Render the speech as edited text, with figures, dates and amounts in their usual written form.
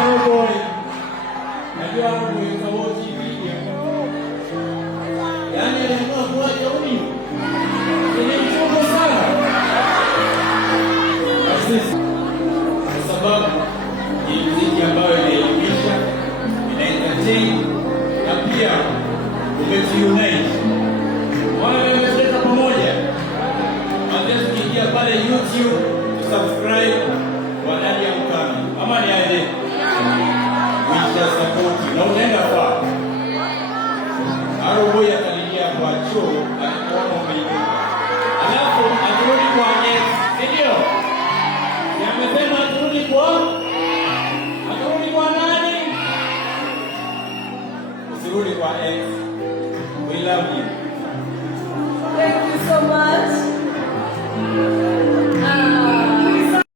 Arrowboy. Najua Arrowboy kawatch video. Yaani anaamua kuacha huyu. Ni mchungu sana. Basi kwa sababu ni muziki ambayo inaelimisha, ina-entertain na pia umetuunite. Wale wameleta pamoja. Hata tukiingia pale YouTube, subscribe kwa Nadia Mukami. Ama ni aje? Wisha support. Na unaenda kwa Arrowboy atalilia kwa choo akiona umeinuka. Alafu aturudi kwa X, ndio? Amesema aturudi kwa nani? Usirudi kwa X. We love you. Thank you so much.